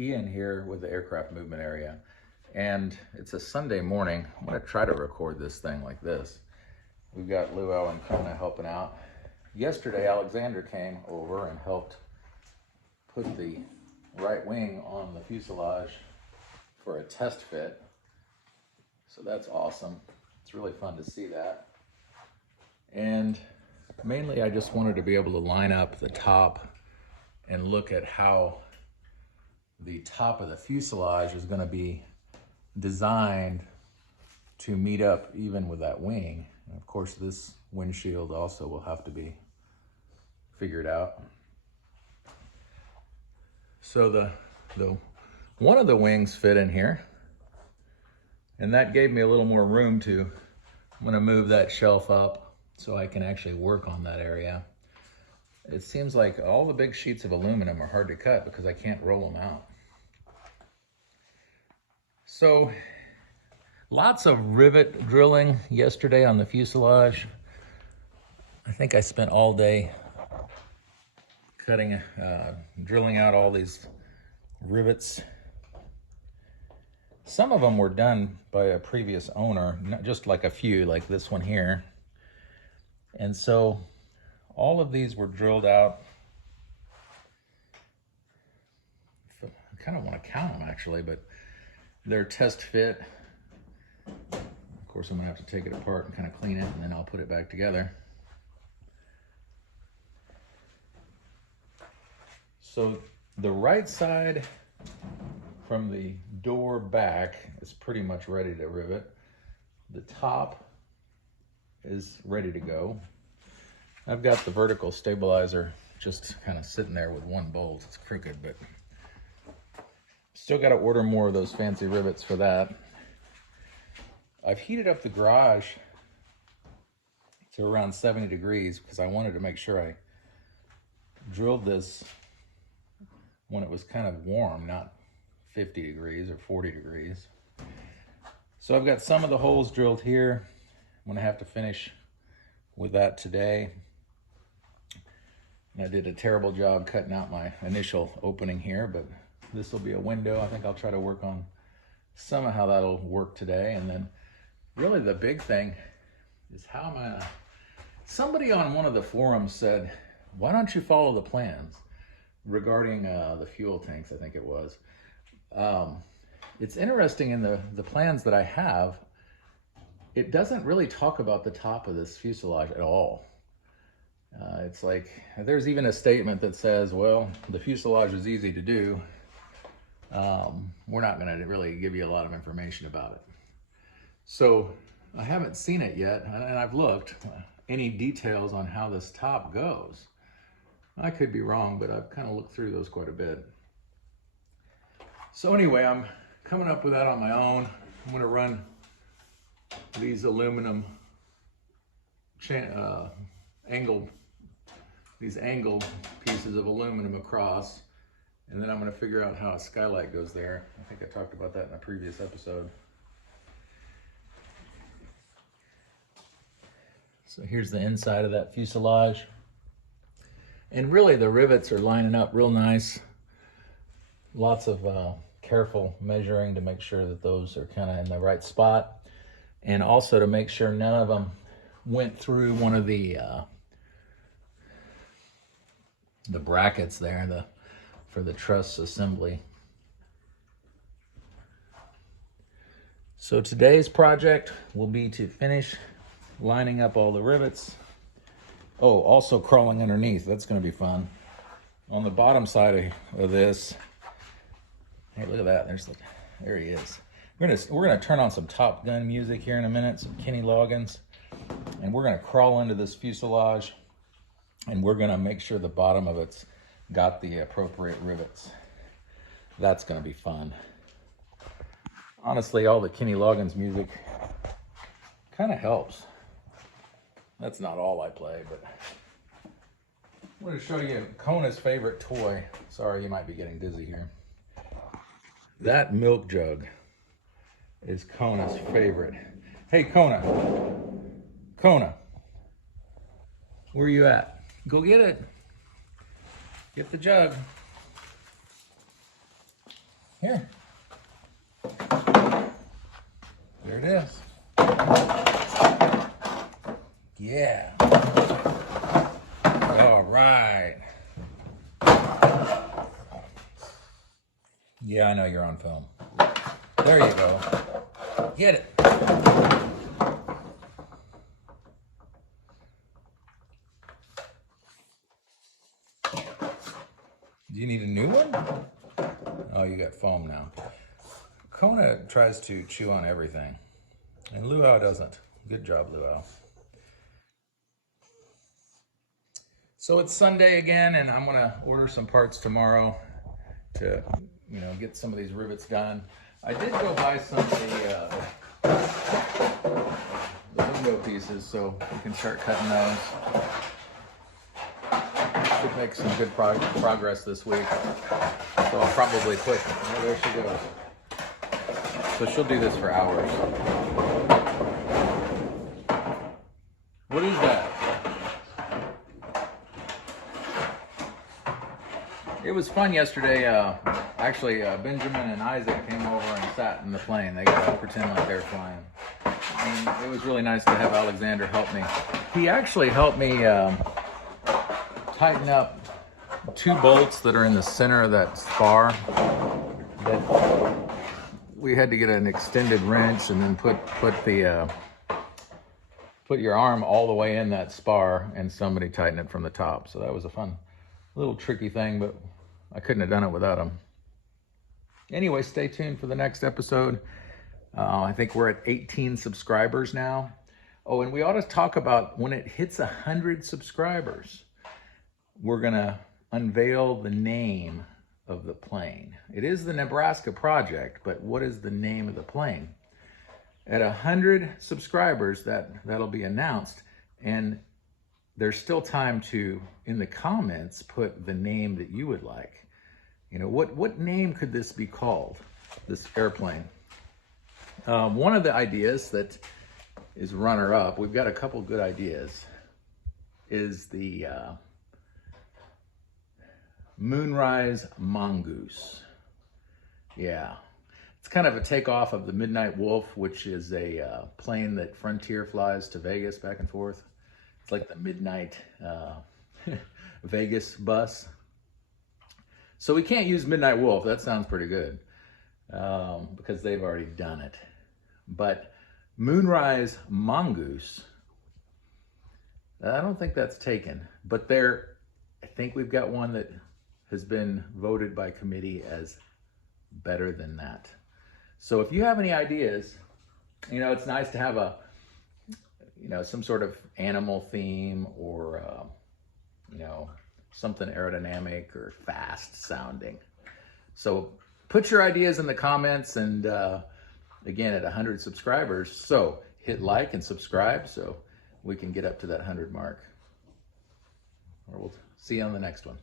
Ian here with the aircraft movement area, and it's a Sunday morning. I'm gonna try to record this thing like this. We've got Luau and Kona helping out. Yesterday, Alexander came over and helped put the right wing on the fuselage for a test fit. So that's awesome. It's really fun to see that. And mainly I just wanted to be able to line up the top and look at how the top of the fuselage is going to be designed to meet up even with that wing. And of course this windshield also will have to be figured out. So the one of the wings fit in here, and that gave me a little more room to, I'm going to move that shelf up so I can actually work on that area. It seems like all the big sheets of aluminum are hard to cut because I can't roll them out. So lots of rivet drilling yesterday on the fuselage. I think I spent all day cutting, drilling out all these rivets. Some of them were done by a previous owner, not just like a few, like this one here. And so all of these were drilled out. I kind of want to count them actually, but they're test fit. Of course, I'm gonna have to take it apart and kind of clean it, and then I'll put it back together. So the right side from the door back is pretty much ready to rivet. The top is ready to go. I've got the vertical stabilizer just kind of sitting there with one bolt. It's crooked, but still got to order more of those fancy rivets for that. I've heated up the garage to around 70 degrees because I wanted to make sure I drilled this when it was kind of warm, not 50 degrees or 40 degrees. So I've got some of the holes drilled here. I'm gonna have to finish with that today. And I did a terrible job cutting out my initial opening here, but this will be a window. I think I'll try to work on some of how that'll work today. And then really the big thing is how am I, somebody on one of the forums said, why don't you follow the plans regarding the fuel tanks, I think it was. It's interesting in the plans that I have, it doesn't really talk about the top of this fuselage at all. It's like, there's even a statement that says, well, the fuselage is easy to do. We're not gonna really give you a lot of information about it. So I haven't seen it yet, and I've looked, any details on how this top goes. I could be wrong, but I've kind of looked through those quite a bit. So anyway, I'm coming up with that on my own. I'm gonna run these aluminum angled pieces of aluminum across, and then I'm gonna figure out how a skylight goes there. I think I talked about that in a previous episode. So here's the inside of that fuselage. And really the rivets are lining up real nice. Lots of careful measuring to make sure that those are kind of in the right spot. And also to make sure none of them went through one of the brackets there for the truss assembly. So today's project will be to finish lining up all the rivets. Oh, also crawling underneath. That's going to be fun. On the bottom side of this, hey, look at that. There he is. We're gonna turn on some Top Gun music here in a minute, some Kenny Loggins, and we're gonna crawl into this fuselage, and we're gonna make sure the bottom of it's got the appropriate rivets. That's gonna be fun. Honestly, all the Kenny Loggins music kind of helps. That's not all I play, but I'm going to show you Kona's favorite toy. Sorry, you might be getting dizzy here. That milk jug is Kona's favorite. Hey, Kona. Kona. Where are you at? Go get it. Get the jug. Here. There it is. Yeah. All right. Yeah, I know you're on film. There you go. Get it. Do you need a new one? Oh, you got foam now. Kona tries to chew on everything, and Luau doesn't. Good job, Luau. So it's Sunday again, and I'm gonna order some parts tomorrow to, get some of these rivets done. I did go buy some of the window pieces, so we can start cutting those. Should make some good progress this week. So I'll probably put, oh, there she goes. So she'll do this for hours. What is that? It was fun yesterday. Actually, Benjamin and Isaac came over and sat in the plane. They got to pretend like they're flying. And it was really nice to have Alexander help me. He actually helped me tighten up 2 bolts that are in the center of that spar. That we had to get an extended wrench and then put your arm all the way in that spar, and somebody tightened it from the top. So that was a fun little tricky thing, but I couldn't have done it without him. Anyway, stay tuned for the next episode. I think we're at 18 subscribers now. Oh, and we ought to talk about when it hits 100 subscribers, we're gonna unveil the name of the plane. It is the Nebraska project, but what is the name of the plane? At 100 subscribers, that'll be announced, and there's still time to, in the comments, put the name that you would like. What name could this be called, this airplane? One of the ideas that is runner-up, we've got a couple good ideas, is the Moonrise Mongoose. Yeah. It's kind of a takeoff of the Midnight Wolf, which is a plane that Frontier flies to Vegas back and forth. It's like the Midnight Vegas bus. So we can't use Midnight Wolf. That sounds pretty good because they've already done it. But Moonrise Mongoose, I don't think that's taken. But I think we've got one that has been voted by committee as better than that. So if you have any ideas, it's nice to have some sort of animal theme or, something aerodynamic or fast sounding. So put your ideas in the comments, and again, at 100 subscribers. So hit like and subscribe so we can get up to that 100 mark. Or we'll see you on the next one.